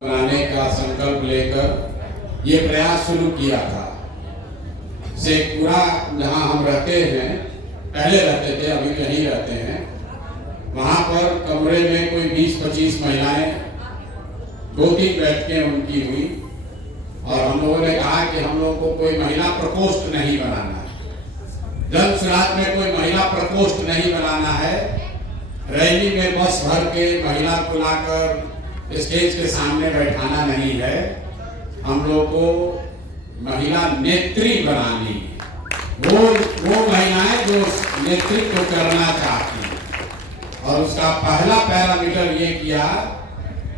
बनाने का संकल्प लेकर ये प्रयास शुरू किया था। शेखपुरा जहाँ हम रहते हैं, पहले रहते थे, अभी कहीं रहते हैं, वहाँ पर कमरे में कोई 20-25 महिलाएं, 2-3 बैठकें उनकी हुई और हम लोगों ने कहा कि हम लोगों को कोई महिला प्रकोष्ठ नहीं बनाना है, जल श्राद्ध में कोई महिला प्रकोष्ठ नहीं बनाना है। रैली में बस भर के महिला को लाकर स्टेज के सामने बैठाना नहीं है, हम लोग को महिला नेत्री बनानी है। वो महिलाएं जो नेतृत्व करना चाहती हैं। और उसका पहला पैरामीटर ये किया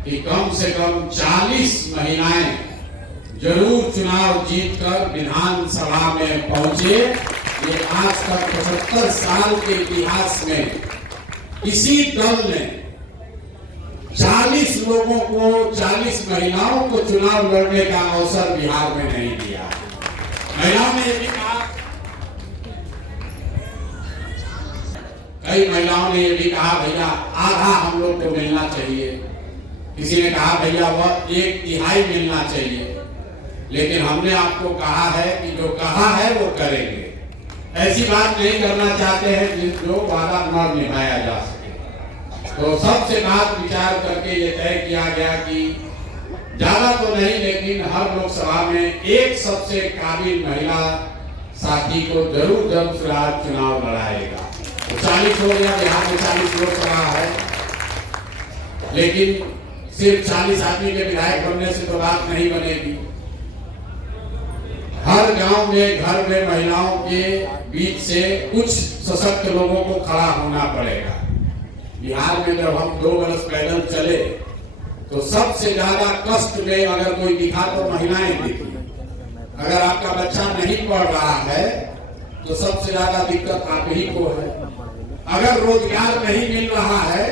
कि कम से कम 40 महिलाएं जरूर चुनाव जीतकर विधानसभा में पहुंचे। ये आज तक 75 साल के इतिहास में किसी दल ने 40 लोगों को, 40 महिलाओं को चुनाव लड़ने का अवसर बिहार में नहीं दिया। महिलाओं ने ये भी कहा, कई महिलाओं ने ये भी कहा भैया आधा हम लोग को मिलना चाहिए, किसी ने कहा भैया वह 1/3 मिलना चाहिए। लेकिन हमने आपको कहा है कि जो कहा है वो करेंगे। ऐसी बात नहीं करना चाहते हैं जो वादा न निभाया जा सके। तो सबसे बात विचार करके ये तय किया गया कि ज्यादा तो नहीं, लेकिन हर लोकसभा में एक सबसे काबिल महिला साथी को जरूर जल श्राद्ध चुनाव लड़ाएगा। तो 40 हो गया, बिहार में 40 लोकसभा है, लेकिन सिर्फ 40 आदमी के विधायक बनने से तो बात नहीं बनेगी। हर गांव में, घर में महिलाओं के बीच से कुछ सशक्त लोगों को खड़ा होना पड़ेगा। बिहार में जब हम 2 बरस पैदल चले तो सबसे ज्यादा कष्ट में अगर कोई दिखा तो महिलाएं दिखी। अगर आपका बच्चा नहीं पढ़ रहा है तो सबसे ज्यादा दिक्कत आप ही को है। अगर रोजगार नहीं मिल रहा है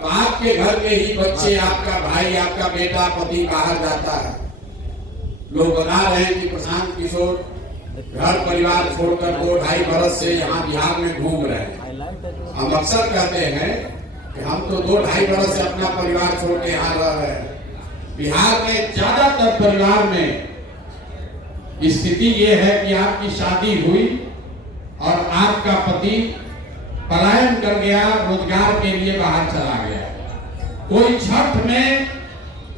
तो आपके घर के ही बच्चे, आपका भाई, आपका बेटा, पति बाहर जाता है। लोग बता रहे हैं कि प्रशांत किशोर घर परिवार छोड़कर 2-2.5 बरस से यहाँ बिहार में घूम रहे हैं। हम अक्सर कहते हैं कि हम तो 2-2.5 बरस से अपना परिवार छोड़ के यहाँ रह रहे हैं। बिहार में ज्यादातर परिवार में स्थिति ये है कि आपकी शादी हुई और आपका पति पलायन कर गया, रोजगार के लिए बाहर चला गया। कोई छठ में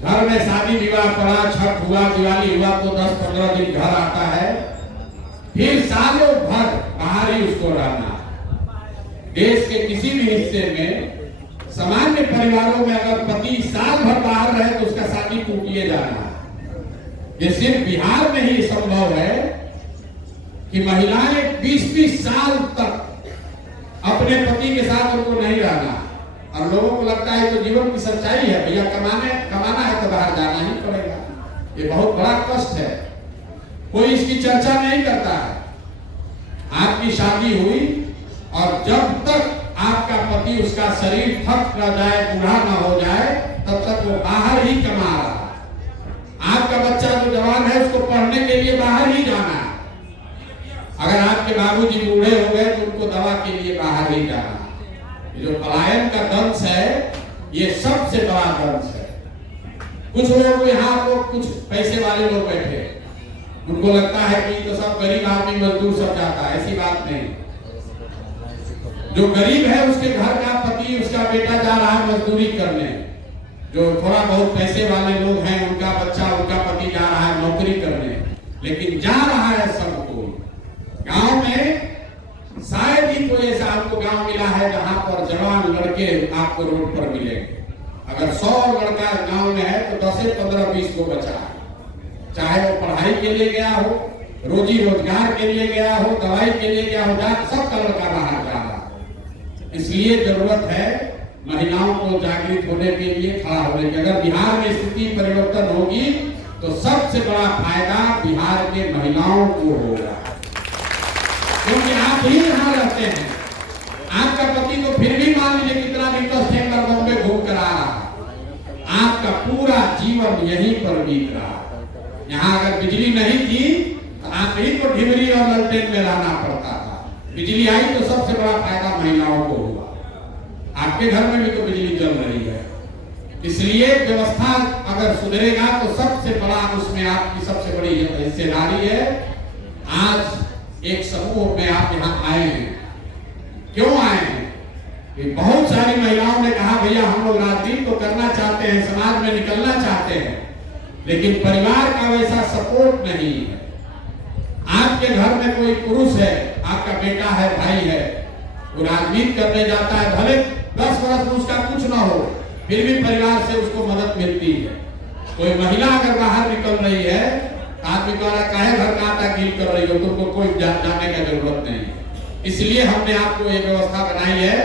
घर में शादी विवाह पड़ा, छठ हुआ, दिवाली हुआ तो 10-15 दिन घर आता है, फिर सालों भर बाहर ही उसको रहना। देश के किसी भी हिस्से में सामान्य परिवारों में अगर पति साल भर बाहर रहे तो उसका शादी टूटिए जाना है। ये सिर्फ बिहार में ही संभव है कि महिलाएं 20-20 साल तक अपने पति के साथ उनको नहीं रहना। और लोगों को लगता है तो जीवन की सच्चाई है, भैया कमाना है तो बाहर जाना ही पड़ेगा। ये बहुत बड़ा कष्ट है, कोई इसकी चर्चा नहीं करता है। आपकी शादी हुई और जब तक आपका पति, उसका शरीर थक न जाए, बूढ़ा न हो जाए, तब तक वो बाहर ही कमा रहा है। आपका बच्चा जो जवान है उसको पढ़ने के लिए बाहर ही जाना है। अगर आपके बाबूजी बूढ़े हो गए तो उनको दवा के लिए बाहर ही जाना है। ये जो पलायन का दंश है, ये सबसे बड़ा दंश है। कुछ लोग यहाँ को, कुछ पैसे वाले लोग बैठे, उनको लगता है कि तो सब गरीब आदमी मजदूर सब जाता है। ऐसी बात नहीं। जो गरीब है उसके घर का पति, उसका बेटा जा रहा है मजदूरी करने। जो थोड़ा बहुत पैसे वाले लोग हैं, उनका बच्चा, उनका पति जा रहा है नौकरी करने। लेकिन जा रहा है सबको। गांव में शायद ही कोई ऐसा आपको गांव मिला है जहां पर जवान लड़के आपको रोड पर मिलेंगे। अगर 100 लड़का गांव में है तो 10-15-20 को बचा है। चाहे वो पढ़ाई के लिए गया हो, रोजी रोजगार के लिए गया हो, दवाई के लिए गया हो, सबका लड़का बाहर जा रहा है। इसलिए जरूरत है महिलाओं को जागृत होने के लिए, खड़ा होने की। अगर बिहार में स्थिति परिवर्तन होगी तो सबसे बड़ा फायदा बिहार के महिलाओं को होगा, क्योंकि आप ही यहाँ रहते हैं। आपका पति तो फिर भी मान लीजिए कितना भी कष्ट है, बॉम्बे घूम कर आ रहा है, आपका पूरा जीवन यहीं पर बीत रहा है। यहाँ अगर बिजली नहीं थी तो आप ही को ढिमरी और ललटेन में रहना पड़ता था। बिजली आई तो सबसे बड़ा फायदा महिलाओं को हुआ। आपके घर में भी तो बिजली जल रही है, इसलिए व्यवस्था अगर सुधरेगा तो सबसे बड़ा उसमें आपकी सबसे बड़ी हिस्सेदारी है। आज एक समूह में आप यहाँ आए हैं, क्यों आए हैं? कि बहुत सारी महिलाओं ने कहा भैया हम लोग राजनीति तो करना चाहते हैं, समाज में निकलना चाहते हैं, लेकिन परिवार का वैसा सपोर्ट नहीं है। आपके घर में कोई पुरुष है, आपका बेटा है, भाई है, वो राजनीति करने जाता है, भले 10 वर्ष में उसका कुछ ना हो, फिर भी परिवार से उसको मदद मिलती है। कोई महिला अगर बाहर निकल रही है, आदमी द्वारा कहे घर का आटा गील कर रही हो, तो कोई जाने का जरूरत नहीं। इसलिए हमने आपको ये व्यवस्था बनाई है,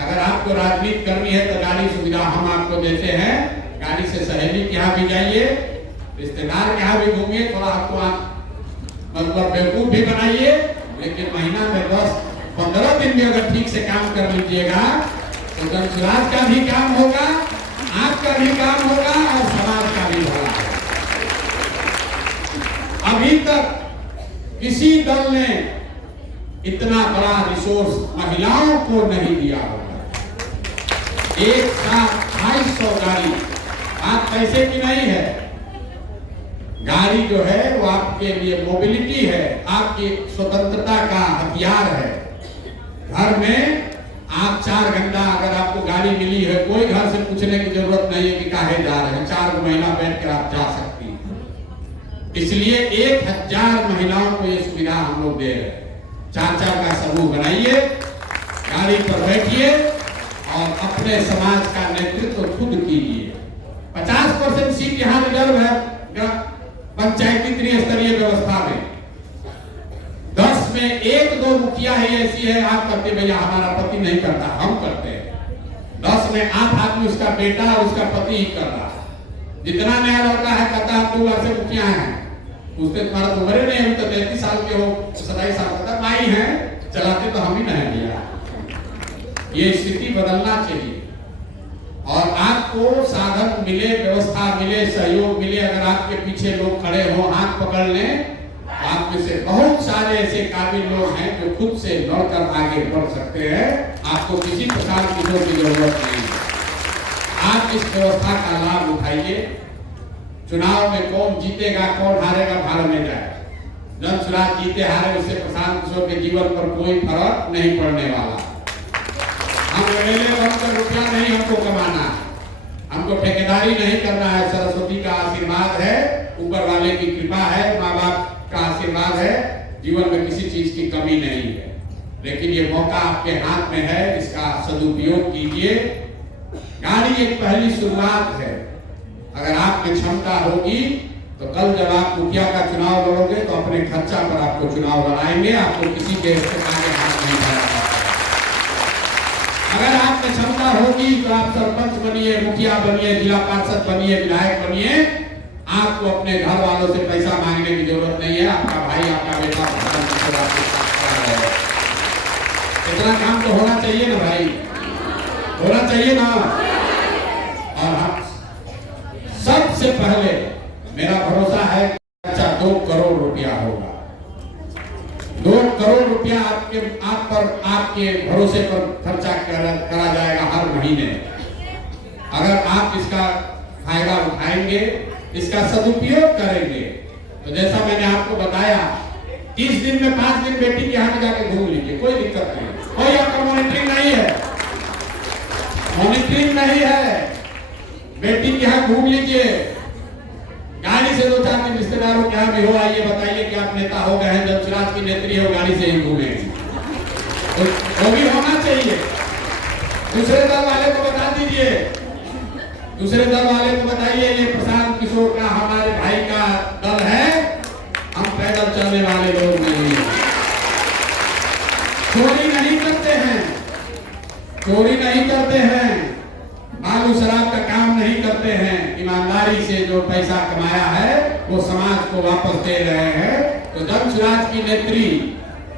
अगर आपको राजनीति करनी है तो गाड़ी सुविधा हम आपको देते हैं। गाड़ी से सहेली के यहाँ भी जाइए, रिश्तेदार के यहाँ भी घूमिए, थोड़ा आपको मतलब बेवकूफ भी बनाइए, लेकिन महीना में 10-15 दिन में अगर ठीक से काम कर लीजिएगा तो जनसुराज का भी काम होगा, आपका भी काम होगा और समाज का भी होगा। अभी तक किसी दल ने इतना बड़ा रिसोर्स महिलाओं को नहीं दिया होगा। एक साथ 250 गाड़ी, आप पैसे की नहीं है, गाड़ी जो है वो आपके लिए मोबिलिटी है, आपकी स्वतंत्रता का हथियार है। घर में आप 4 घंटा अगर आपको गाड़ी मिली है, कोई घर से पूछने की जरूरत नहीं है कि काहे जा रहे हैं, 4 महीना बैठ कर आप जा सकती हैं। इसलिए 1000 महिलाओं को ये सुविधा हम लोग दे रहे हैं। 4-4 का समूह बनाइए, गाड़ी पर बैठिए और अपने समाज का नेतृत्व खुद कीजिए। 50% सीट यहाँ रिजर्व है पंचायती त्रिस्तरीय व्यवस्था में। 10 में 1-2 मुखिया ही ऐसी है, आप करते भैया हमारा पति नहीं करता, हम करते हैं। 10 में 8 आदमी उसका बेटा और उसका पति ही कर रहा। जितना नया लड़का है कहता आप 2 बार से मुखिया हैं, पूछते तुम्हारा तो उम्र नहीं, हम तो 33 साल के हो, 27 साल का माई है, चलाते तो हम ही नहीं दिया। ये स्थिति बदलना चाहिए और आपको साधन मिले, व्यवस्था मिले, सहयोग मिले। अगर आपके पीछे लोग खड़े हो, हाथ पकड़ लें, आप में से बहुत सारे ऐसे काबिल लोग हैं जो खुद से लड़कर आगे बढ़ सकते हैं। आपको किसी प्रकार की जरूरत नहीं है। आप इस व्यवस्था का लाभ उठाइए। चुनाव में कौन जीतेगा कौन हारेगा भाड़ में जाएगा। जनसुराज जीते हारे उससे प्रशांत किशोर के जीवन पर कोई फर्क नहीं पड़ने वाला। हम एमएलए बनकर रुपया नहीं हमको कमाना, हमको ठेकेदारी नहीं करना है। सरस्वती का आशीर्वाद है, ऊपर वाले की कृपा है, माँ बाप का आशीर्वाद है, जीवन में किसी चीज की कमी नहीं है। लेकिन ये मौका आपके हाथ में है, इसका सदुपयोग कीजिए। गाड़ी एक पहली शुरुआत है। अगर आप में क्षमता होगी तो कल जब आप मुखिया का चुनाव लड़ोगे तो अपने खर्चा पर आपको चुनाव लड़ाएंगे, आपको किसी के इस्तेमाल के हाथ नहीं बढ़ाएंगे। अगर आप में क्षमता होगी तो आप सरपंच बनिए, मुखिया बनिए, जिला पार्षद बनिए, विधायक बनिए। आपको अपने घर वालों से पैसा मांगने की जरूरत नहीं है। आपका भाई, आपका बेटा इतना काम तो होना चाहिए ना भाई, होना चाहिए ना। और हम सबसे पहले मेरा भरोसा है अच्छा 2 करोड़ रुपया होगा। 2 करोड़ रुपया आपके भरोसे पर खर्चा करा जाएगा हर महीने। अगर आप इसका फायदा उठाएंगे, इसका सदुपयोग करेंगे, तो जैसा मैंने आपको बताया 30 दिन में 5 दिन बेटी के यहाँ जाके घूम लीजिए, कोई दिक्कत नहीं। कोई आपका मॉनिटरिंग नहीं है, मॉनिटरिंग नहीं है। बेटी के यहाँ घूम लीजिए, गाड़ी से 2-4 दिन रिश्तेदारों के यहाँ भी हो, आइए बताइए कि आप नेता हो गए हैं, जनसुराज की नेत्री हो, गाड़ी से ही घूमेंगे, तो वो भी होना चाहिए। दूसरे दल वाले को बता दीजिए, दूसरे दल वाले को बताइए ये प्रशांत किशोर का हमारे भाई का दल है, हम पैदल चलने वाले लोग नहीं हैं। चोरी नहीं करते हैं, चोरी नहीं करते हैं, बालू शराब का काम नहीं करते हैं। ईमानदारी से जो पैसा कमाया है वो समाज को वापस दे रहे हैं। तो जनसुराज की नेत्री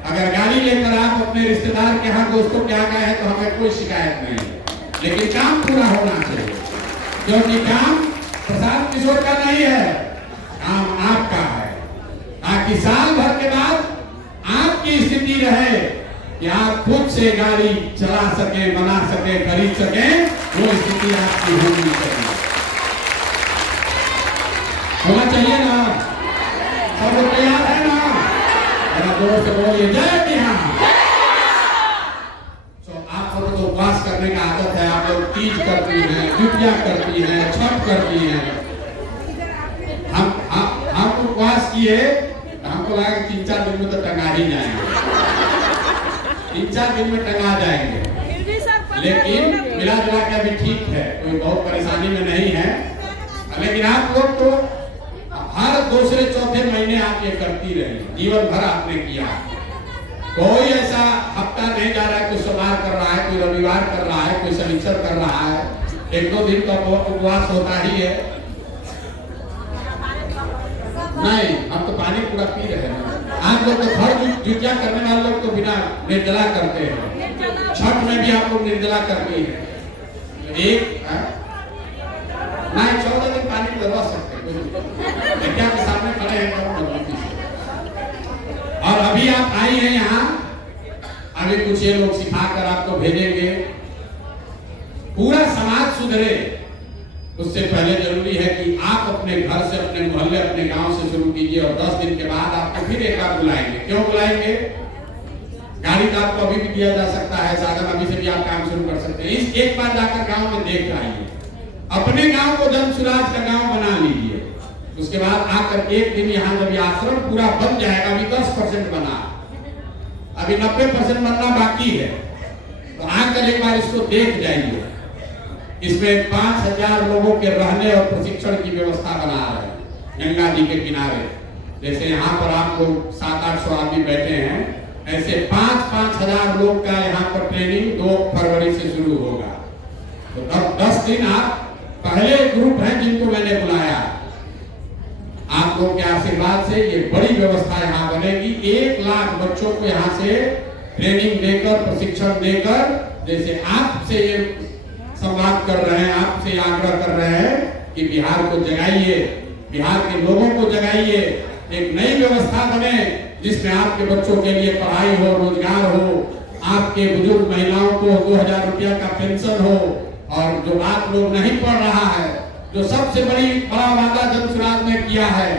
अगर गाड़ी लेकर आप अपने रिश्तेदार के यहाँ, दोस्तों के यहाँ गए हैं तो हमें कोई शिकायत नहीं, लेकिन काम पूरा होना चाहिए। क्योंकि काम प्रशांत किशोर का नहीं है, काम आपका है, ताकि साल भर के बाद आपकी स्थिति रहे कि आप खुद से गाड़ी चला सके, बना सके, खरीद सके, वो स्थिति आपकी होनी चाहिए। होना चाहिए ना? सब लोग तैयार है ना? जरा जोर से बोलिए जय बिहार। तो आप लोग तो उपवास करने का आदत है, आप लोग तीज करती हैं, जुटिया करती हैं, छठ करती हैं। हम उपवास किए, हमको लगा कि 3-4 दिन में तो टंगा ही जाएंगे, 3-4 दिन में टंगा जाएंगे, लेकिन मिला जुला के अभी ठीक है, कोई बहुत परेशानी में नहीं है। लेकिन आप लोग तो हर दूसरे चौथे महीने आप ये करती रही, जीवन भर आपने किया। कोई ऐसा हफ्ता नहीं जा रहा है, कोई सोमवार कर रहा है, कोई रविवार कर रहा है, कोई शनिचर कर रहा है, 1-2 दिन का उपवास होता ही है। नहीं, हम तो पानी पूरा पी रहे हैं। आप लोग तो घर जुटिया करने वाले लोग तो बिना निर्जला करते हैं, छठ में भी आप लोग निर्जला करती है। नहीं 14 दिन पानी करवा सकते क्या के सामने खड़े हैं। और अभी आप आई हैं यहाँ, अभी कुछ ये लोग सिखाकर आपको भेजेंगे। पूरा समाज सुधरे उससे पहले जरूरी है कि आप अपने घर से, अपने मोहल्ले, अपने गांव से शुरू कीजिए और 10 दिन के बाद आपको फिर एक बार बुलाएंगे। क्यों बुलाएंगे? गाड़ी का आपको अभी भी दिया जा सकता है, साधन अभी से भी आप काम शुरू कर सकते हैं। इस एक बार जाकर गांव में देख आइए, अपने गांव को जन सुराज का गांव बना लीजिए। उसके बाद आकर एक दिन यहाँ जब आश्रम पूरा बन जाएगा, अभी 10% बना, अभी 90% बनना बाकी है, तो आकर एक बार इसको देख जाइए। इसमें 5000 लोगों के रहने और प्रशिक्षण की व्यवस्था बना रहे हैं गंगा जी के किनारे। जैसे यहाँ पर आप लोग 700-800 आदमी बैठे हैं, ऐसे 5-5 हजार लोग का यहाँ पर ट्रेनिंग 2 फरवरी से शुरू होगा। तो 10 दिन आप पहले ग्रुप हैं जिनको मैंने बुलाया, आप लोग के आशीर्वाद से ये बड़ी व्यवस्था यहाँ बनेगी। 1 लाख बच्चों को यहाँ से ट्रेनिंग देकर, प्रशिक्षण देकर, जैसे आपसे ये संवाद कर रहे हैं, आपसे आग्रह कर रहे हैं कि बिहार को जगाइए, बिहार के लोगों को जगाइए, एक नई व्यवस्था बने जिसमें आपके बच्चों के लिए पढ़ाई हो, रोजगार हो, आपके बुजुर्ग महिलाओं को 2000 रुपया का पेंशन हो, और जो आप लोग नहीं पढ़ रहा है, जो सबसे बड़ा वादा जन सुराज ने किया है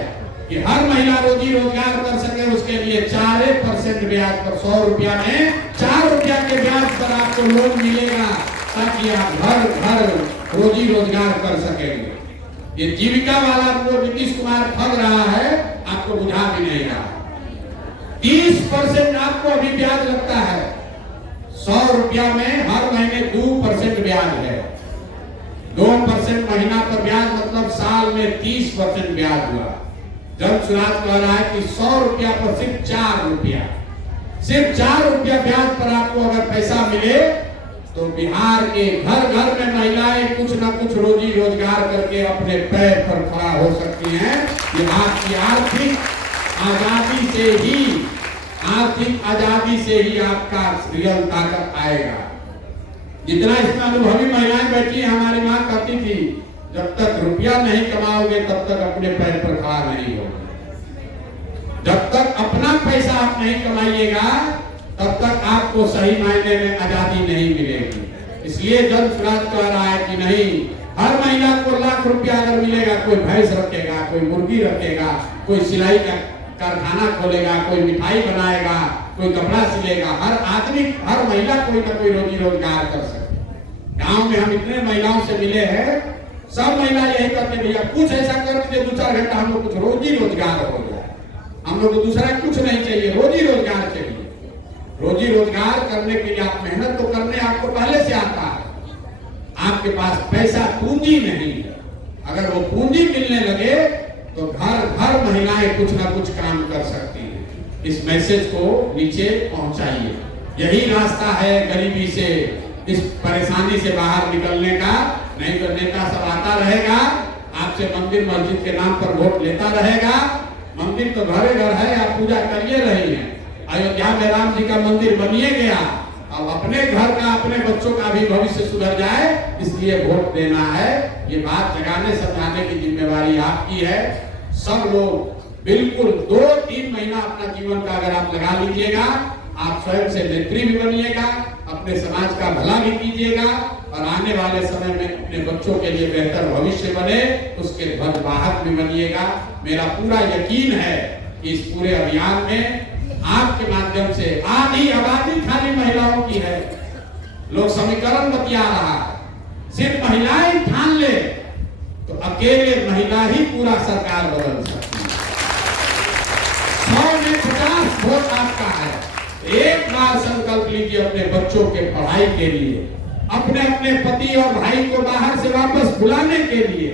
कि हर महिला रोजी रोजगार कर सके, उसके लिए 4% ब्याज पर 100 रुपया में 4 रुपया के ब्याज पर आपको लोन मिलेगा, ताकि आप घर रोजी रोजगार कर सकेंगे। ये जीविका वाला जो नीतीश कुमार ठग रहा है, आपको बुझा भी नहीं रहा। 30% आपको अभी ब्याज लगता है, 100 रुपया में हर महीने 2% ब्याज है। 2% महीना पर ब्याज मतलब साल में 30% ब्याज हुआ। जन सुराज कह रहा है कि 100 रुपया पर सिर्फ 4 रुपया, सिर्फ 4 रुपया ब्याज पर आपको अगर पैसा मिले तो बिहार के घर घर में महिलाएं कुछ न कुछ रोजी रोजगार करके अपने पैर पर खड़ा हो सकती हैं। ये आपकी आर्थिक आजादी से ही आपका रियल ताकत आएगा। जितना इसमें अनुभवी महिलाएं बैठी हैं, हमारी माँ कहती थी, जब तक रुपया नहीं कमाओगे तब तक अपने पैर पर खड़ा नहीं होगे। जब तक अपना पैसा आप नहीं कमाइएगा तब तक आपको सही मायने में आजादी नहीं मिलेगी। इसलिए जन सुराज कह रहा है कि नहीं, हर महिला को लाख रुपया अगर मिलेगा, कोई भैंस रखेगा, कोई मुर्गी रखेगा, कोई सिलाई का कारखाना खोलेगा, कोई मिठाई बनाएगा, कोई कपड़ा सिलेगा, हर आदमी, हर महिला कोई ना कोई रोजी रोजगार कर सकती। गांव में हम इतने महिलाओं से मिले हैं, सब महिला यही कहते भैया कुछ ऐसा कर दीजिए 2-4 घंटा हम लोग कुछ रोजी रोजगार हो जाए, हम लोग को दूसरा कुछ नहीं चाहिए, रोजी रोजगार चाहिए। रोजी रोजगार करने के लिए आप मेहनत तो करने आपको पहले से आता है, आपके पास पैसा पूंजी नहीं है। अगर वो पूंजी मिलने लगे तो घर घर महिलाएं कुछ ना कुछ काम कर सकती हैं। इस मैसेज को नीचे पहुंचाइए। यही रास्ता है गरीबी से, इस परेशानी से बाहर निकलने का। नहीं तो नेता सब आता रहेगा, आपसे मंदिर मस्जिद के नाम पर वोट लेता रहेगा। मंदिर तो घरे घर है, आप पूजा करिए रही हैं। अयोध्या में राम जी का मंदिर बनिए गया, अब अपने घर का, अपने बच्चों का भी भविष्य सुधर जाए, इसलिए वोट देना है। ये बात जगाने समझाने की जिम्मेवारी आपकी है। सब लोग बिल्कुल 2-3 महीना अपना जीवन का अगर आप लगा लीजिएगा आप स्वयं से नेत्री भी बनिएगा, अपने समाज का भला भी कीजिएगा और आने वाले समय में अपने बच्चों के लिए बेहतर भविष्य बने, उसके ध्वजवाहक भी बनिएगा। मेरा पूरा यकीन है कि इस पूरे अभियान में आपके माध्यम से आधी आबादी खाली महिलाओं की है। लोग समीकरण बतिया रहा है, सिर्फ महिलाएं ठान ले तो अकेले महिला ही पूरा सरकार बदल सकती है। 100 में 50 वोट आपका है। एक बार संकल्प लीजिए अपने बच्चों के पढ़ाई के लिए, अपने अपने पति और भाई को बाहर से वापस बुलाने के लिए,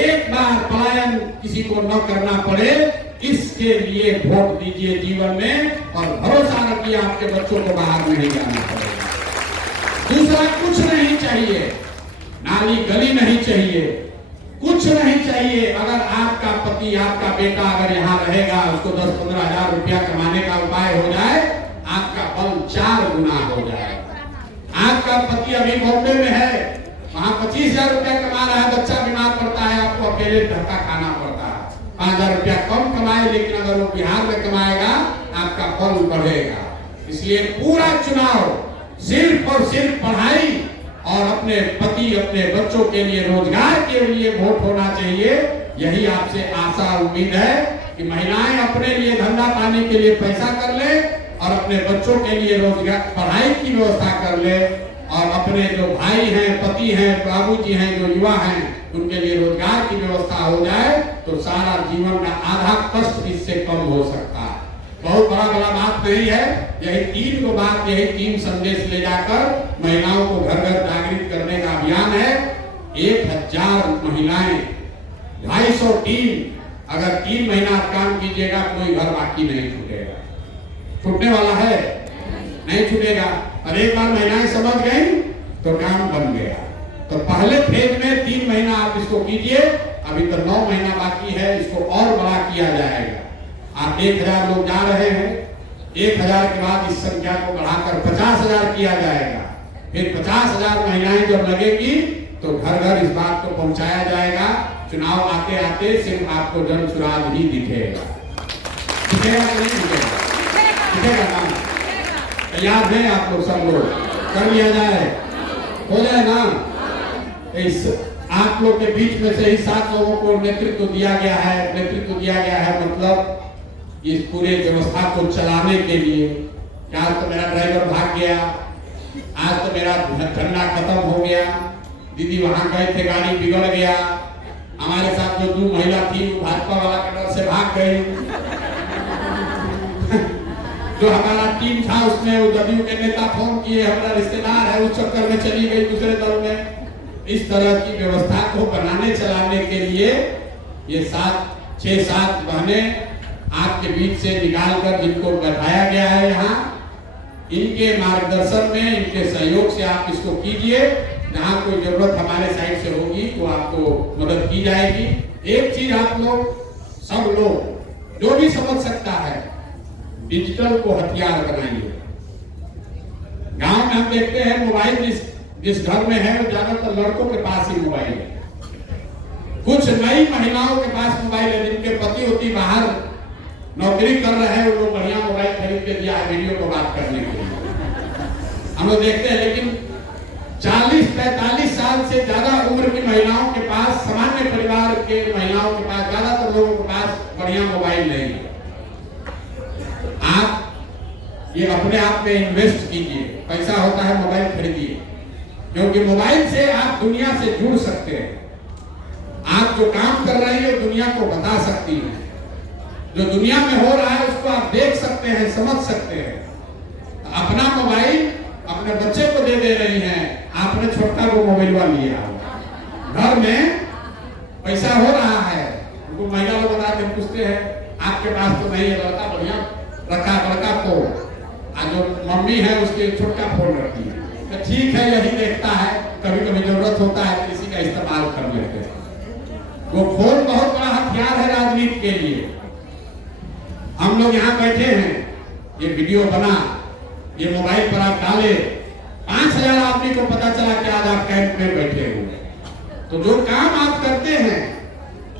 एक बार पलायन किसी को न करना पड़े, इसके लिए वोट दीजिए जीवन में और भरोसा रखिए आपके बच्चों को बाहर नहीं जाना पड़ेगा। दूसरा कुछ नहीं चाहिए, नाली गली नहीं चाहिए, कुछ नहीं चाहिए। अगर आपका पति, आपका बेटा अगर यहाँ रहेगा, उसको 10-15 हजार रुपया कमाने का उपाय हो जाए, आपका बल 4 गुना हो जाएगा। आपका पति अभी बॉम्बे में है, वहाँ 25,000 रुपया कमा रहा है, बच्चा बीमार पड़ता है, आपको अकेले धक्का खाना पड़ता है। 5,000 रुपया कम कमाए, लेकिन अगर वो बिहार में कमाएगा, आपका बल बढ़ेगा। इसलिए पूरा चुनाव सिर्फ और सिर्फ पढ़ाई और अपने पति, अपने बच्चों के लिए, रोजगार के लिए वोट होना चाहिए। यही आपसे आशा उम्मीद है कि महिलाएं अपने लिए धंधा पानी के लिए पैसा कर ले और अपने बच्चों के लिए रोजगार, पढ़ाई की व्यवस्था कर ले और अपने जो भाई हैं, पति हैं, बाबूजी हैं, जो युवा हैं, उनके लिए रोजगार की व्यवस्था हो जाए तो सारा जीवन का आधा कष्ट इससे कम हो सकता है। बहुत बड़ा बात नहीं है। यही 3 गो बात, यही 3 संदेश ले जाकर महिलाओं को घर घर जागृत करने का अभियान है। 1000 महिलाएं, 250 टीम, अगर 3 महीना काम कीजिएगा कोई घर बाकी नहीं छूटेगा। छूटने वाला है? नहीं छूटेगा। और एक बार महिलाएं समझ गई तो काम बन गया। तो पहले फेज में 3 महीना आप इसको कीजिए, अभी तो 9 महीना बाकी है, इसको और बड़ा किया जाएगा। आप 1000 लोग जा रहे हैं, 1000 के बाद इस संख्या को बढ़ाकर 50,000 किया जाएगा। फिर 50,000 महिलाएं जब लगेगी तो घर घर इस बात को पहुंचाया जाएगा। चुनाव आते आते सिर्फ आपको जन सुराग ही दिखेगा। दिखेगा कि नहीं दिखेगा? दिखेगा ना? तैयार हैं आप लोग? सब लोग कर लिया जाए, हो जाए ना? इस आप लोग के बीच में से ही 7 लोगों को नेतृत्व दिया गया है, मतलब इस पूरे व्यवस्था को चलाने के लिए। आज तो मेरा ड्राइवर भाग गया, आज तो मेरा झंडा खत्म हो गया, दीदी वहां गए थे, गाड़ी बिगड़ गया, हमारे साथ जो 2 महिला थी वो भाजपा वाला के डर से भाग गई। जो हमारा टीम था उसमें वो जदयू के नेता फोन किए, हमारा रिश्तेदार है, उस चक्कर में चली गई दूसरे दल में। इस तरह की व्यवस्था को बनाने चलाने के लिए ये 6-7 बहनें आपके बीच से निकालकर जिनको बैठाया गया है यहाँ, इनके मार्गदर्शन में, इनके सहयोग से आप इसको कीजिए। जहाँ कोई जरूरत हमारे साइड से होगी तो आपको मदद की जाएगी। एक चीज आप लोग, सब लोग, जो भी समझ सकता है, डिजिटल को हथियार बनाइए। गांव में हम देखते हैं मोबाइल जिस घर में है वो ज्यादातर लड़कों के पास ही मोबाइल है। कुछ नई महिलाओं के पास मोबाइल है, जिनके पति होती बाहर नौकरी कर रहे हैं, वो लोग बढ़िया मोबाइल खरीद के दिया है वीडियो को बात करने के लिए। हम लोग देखते हैं, लेकिन 40-45 साल से ज्यादा उम्र की महिलाओं के पास, सामान्य परिवार के महिलाओं के पास, ज्यादातर लोगों के पास बढ़िया मोबाइल नहीं है। आप ये अपने आप में इन्वेस्ट कीजिए, पैसा होता है मोबाइल खरीदिए, क्योंकि मोबाइल से आप दुनिया से जुड़ सकते हैं। आप जो काम कर रहे हैं दुनिया को बता सकती हैं, जो दुनिया में हो रहा है उसको आप देख सकते हैं, समझ सकते हैं। अपना मोबाइल अपने बच्चे को दे रही हैं, आपने छोटा को मोबाइल लिया, घर में पैसा हो रहा है, उनको महिला लोग बता के पूछते हैं आपके पास तो नहीं है, लड़का बढ़िया रखा, बड़का फोन, जो मम्मी है उसके छोटा फोन रखी है, तो ठीक है, यही देखता है, कभी कभी जरूरत होता है तो इसी का इस्तेमाल कर लेते हैं। वो फोन बहुत बड़ा हथियार है राजनीति के लिए। हम लोग यहाँ बैठे हैं, ये वीडियो बना, ये मोबाइल पर आप डाले, 5000 आदमी को पता चला कि आज आप कैंप में बैठे हुए। तो जो काम आप करते हैं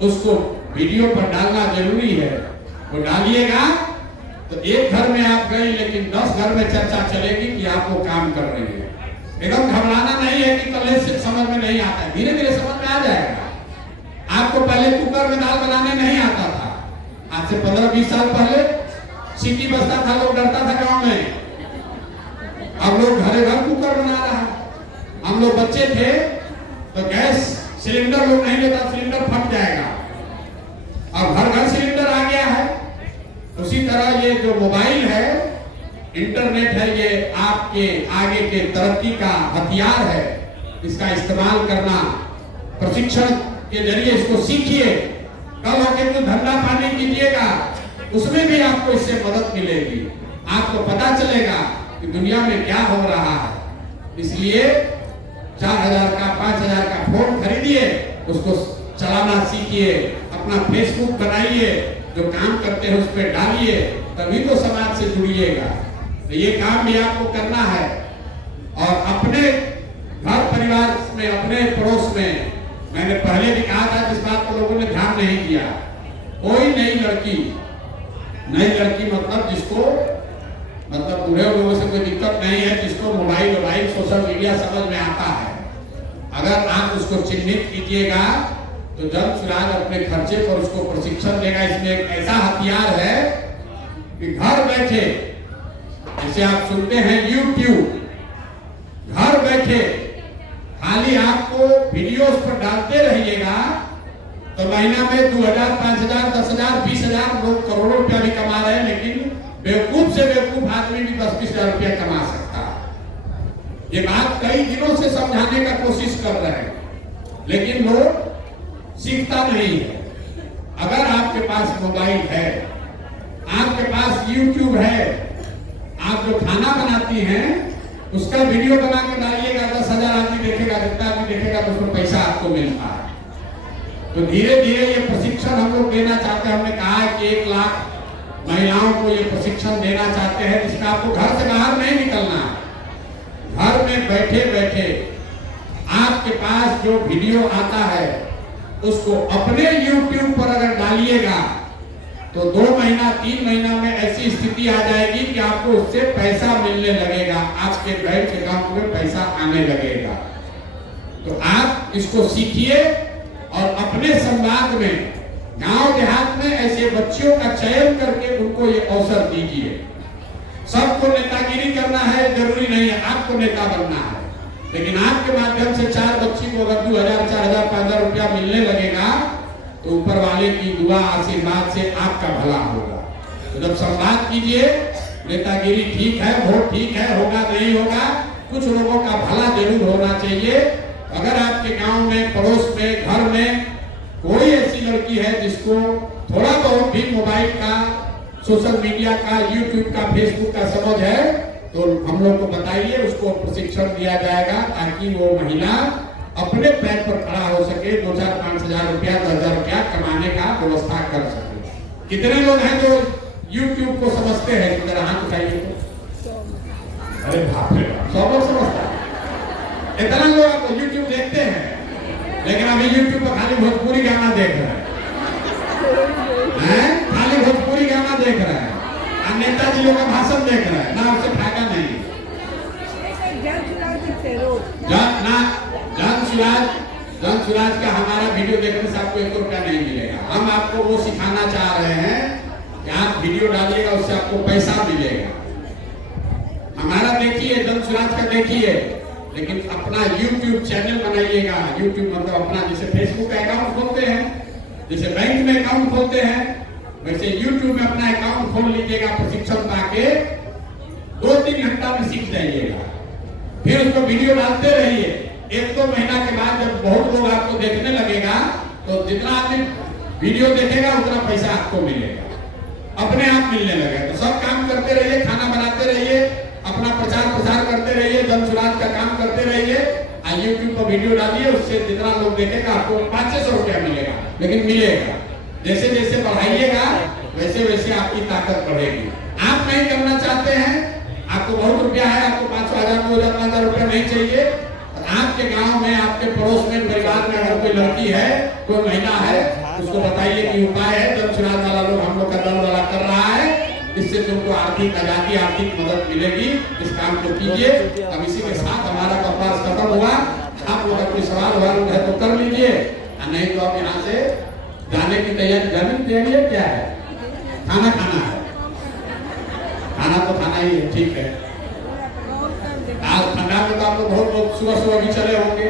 उसको वीडियो पर डालना जरूरी है। वो डालिएगा तो एक घर में आप गई, लेकिन 10 घर में चर्चा चलेगी कि आप वो काम कर रही है। एकदम घबराना नहीं है कि पहले से समझ में नहीं आता है, धीरे धीरे समझ में आ जाएगा। आपको पहले कुकर में दाल बनाने नहीं आता था, आज से 15-20 साल पहले सीटी बजता था, लोग डरता था गांव में। अब लोग घरे घर कुकर बना रहा है। हम लोग बच्चे थे तो गैस सिलेंडर लोग नहीं लेता, सिलेंडर फट जाएगा। अब घर घर सिलेंडर आ गया है। उसी तरह ये जो मोबाइल है, इंटरनेट है, ये आपके आगे के तरक्की का हथियार है। इसका इस्तेमाल करना, प्रशिक्षण के जरिए इसको सीखिए। कल होके कुछ धंधा पानी कीजिएगा, उसमें भी आपको इससे मदद मिलेगी। आपको पता चलेगा कि दुनिया में क्या हो रहा है। इसलिए 4000 का 5000 का फोन खरीदिए, उसको चलाना सीखिए, अपना फेसबुक बनाइए, जो काम करते हैं उस पर डालिए, तभी तो समाज से जुड़िएगा। तो ये काम भी आपको करना है। और अपने घर परिवार में, अपने पड़ोस में, मैंने पहले भी कहा था, जिस बात को लोगों ने ध्यान नहीं दिया, कोई नई लड़की मतलब जिसको मतलब बूढ़े लोगों से कोई दिक्कत नहीं है, जिसको मोबाइल सोशल मीडिया समझ में आता है, अगर आप उसको चिन्हित कीजिएगा तो जन सुराग अपने खर्चे पर उसको प्रशिक्षण देगा। इसमें एक ऐसा हथियार है कि घर बैठे, जैसे आप सुनते हैं YouTube, घर बैठे खाली आपको वीडियोस पर डालते रहिएगा तो महीना में 2000, 5000, 10,000, 20,000, लोग करोड़ों रुपया भी कमा रहे हैं। लेकिन बेवकूफ से बेवकूफ आदमी भी 10-20 हजार रुपया कमा सकता है। ये बात कई दिनों से समझाने का कोशिश कर रहे हैं, लेकिन लोग सीखता नहीं है। अगर आपके पास मोबाइल है, आपके पास YouTube है, आप जो खाना बनाती हैं उसका वीडियो बना के डालिएगा, 10,000 आदमी देखेगा, जितना आदमी देखेगा तो उसमें पैसा आपको मिलता है। तो धीरे धीरे ये प्रशिक्षण हम लोग देना चाहते हैं। हमने कहा है कि 1 लाख महिलाओं को ये प्रशिक्षण देना चाहते हैं, जिसमें आपको घर से बाहर नहीं निकलना है। घर में बैठे बैठे आपके पास जो वीडियो आता है उसको अपने YouTube पर अगर डालिएगा तो 2 महीना 3 महीना में ऐसी स्थिति आ जाएगी कि आपको उससे पैसा मिलने लगेगा, आपके बैंक अकाउंट में पैसा आने लगेगा। तो आप इसको सीखिए और अपने समाज में, गांव देहात में ऐसे बच्चियों का चयन करके उनको ये अवसर दीजिए। सबको नेतागिरी करना है जरूरी नहीं है, आपको नेता बनना है, लेकिन आपके माध्यम से 4 बच्ची को अगर 2000, 4000, 5000 रुपया मिलने लगेगा तो ऊपर वाले की दुआ आशीर्वाद से आपका भला होगा। तो जब संवाद कीजिए, नेतागिरी ठीक है, वोट ठीक है, होगा नहीं होगा, कुछ लोगों का भला जरूर होना चाहिए। अगर आपके गांव में, पड़ोस में, घर में कोई ऐसी लड़की है जिसको थोड़ा बहुत भी मोबाइल का, सोशल मीडिया का, YouTube का, फेसबुक का समझ है, तो हम लोग को बताइए, उसको प्रशिक्षण दिया जाएगा ताकि वो महिला अपने पैर पर खड़ा हो सके, 2,000, 5,000 रुपया, 10,000 रुपया कमाने का व्यवस्था कर सके। कितने लोग हैं जो YouTube को समझते हैं? तो जरा हाथ उठाइए। अरे बाप रे बाप, 100 लोग समझता है। इतना लोग आपको YouTube देखते हैं, लेकिन अभी YouTube पर खाली भोजपुरी गाना देख रहे हैं, खाली भोजपुरी गाना देख रहे हैं, नेताजी लोग का भाषण देख रहे हैं, ना उससे फायदा नहीं। जन सुराज का हमारा वीडियो देखने से आपको 1 रुपया नहीं मिलेगा। हम आपको वो सिखाना चाह रहे हैं कि आप वीडियो डालिएगा, उससे आपको पैसा मिलेगा। हमारा देखिए, जन सुराज का देखिए, लेकिन अपना YouTube चैनल बनाइएगा। YouTube मतलब अपना, जैसे फेसबुक का अकाउंट खोलते हैं, जैसे बैंक में अकाउंट खोलते हैं, वैसे YouTube में अपना अकाउंट खोल लीजिएगा। प्रशिक्षण पाके 2-3 घंटा में सीख जाइएगा, फिर उसको वीडियो डालते रहिए। 1-2 महीना के बाद जब बहुत लोग आपको देखने लगेगा तो जितना आदमी वीडियो देखेगा उतना पैसा आपको मिलेगा, अपने आप मिलने लगेगा। तो सब काम करते रहिए, खाना बनाते रहिए, अपना प्रचार प्रसार करते रहिए, जन सुराज का काम करते रहिए, YouTube पर वीडियो डालिए, उससे जितना लोग देखेगा आपको 500 रुपया मिलेगा, लेकिन मिलेगा। जैसे जैसे बढ़ाइएगा वैसे वैसे आपकी ताकत बढ़ेगी। आप नहीं करना चाहते हैं, आपको बहुत रुपया है, आपको 500, 1000, 2000, 5000 रुपया नहीं चाहिए, आपके गांव में, आपके पड़ोस में, परिवार में अगर कोई लड़की है, कोई महिला है, उसको बताइए कि उपाय है। जन सुराज वाला लोग, हम लोग का दल वाला कर रहा है, इससे तुमको आर्थिक आजादी, आर्थिक मदद मिलेगी। इस काम को कीजिए। अब इसी के साथ हमारा बकवास खत्म हुआ। आप लोग कोई सवाल है तो कर लीजिए, नहीं तो आप यहाँ से जाने की तैयारी। जाने की तैयारी है क्या है? खाना खाना है, खाना तो खाना ही है, ठीक है। आज ठंडा में तो आप लोग बहुत लोग सुबह सुबह भी चले होंगे।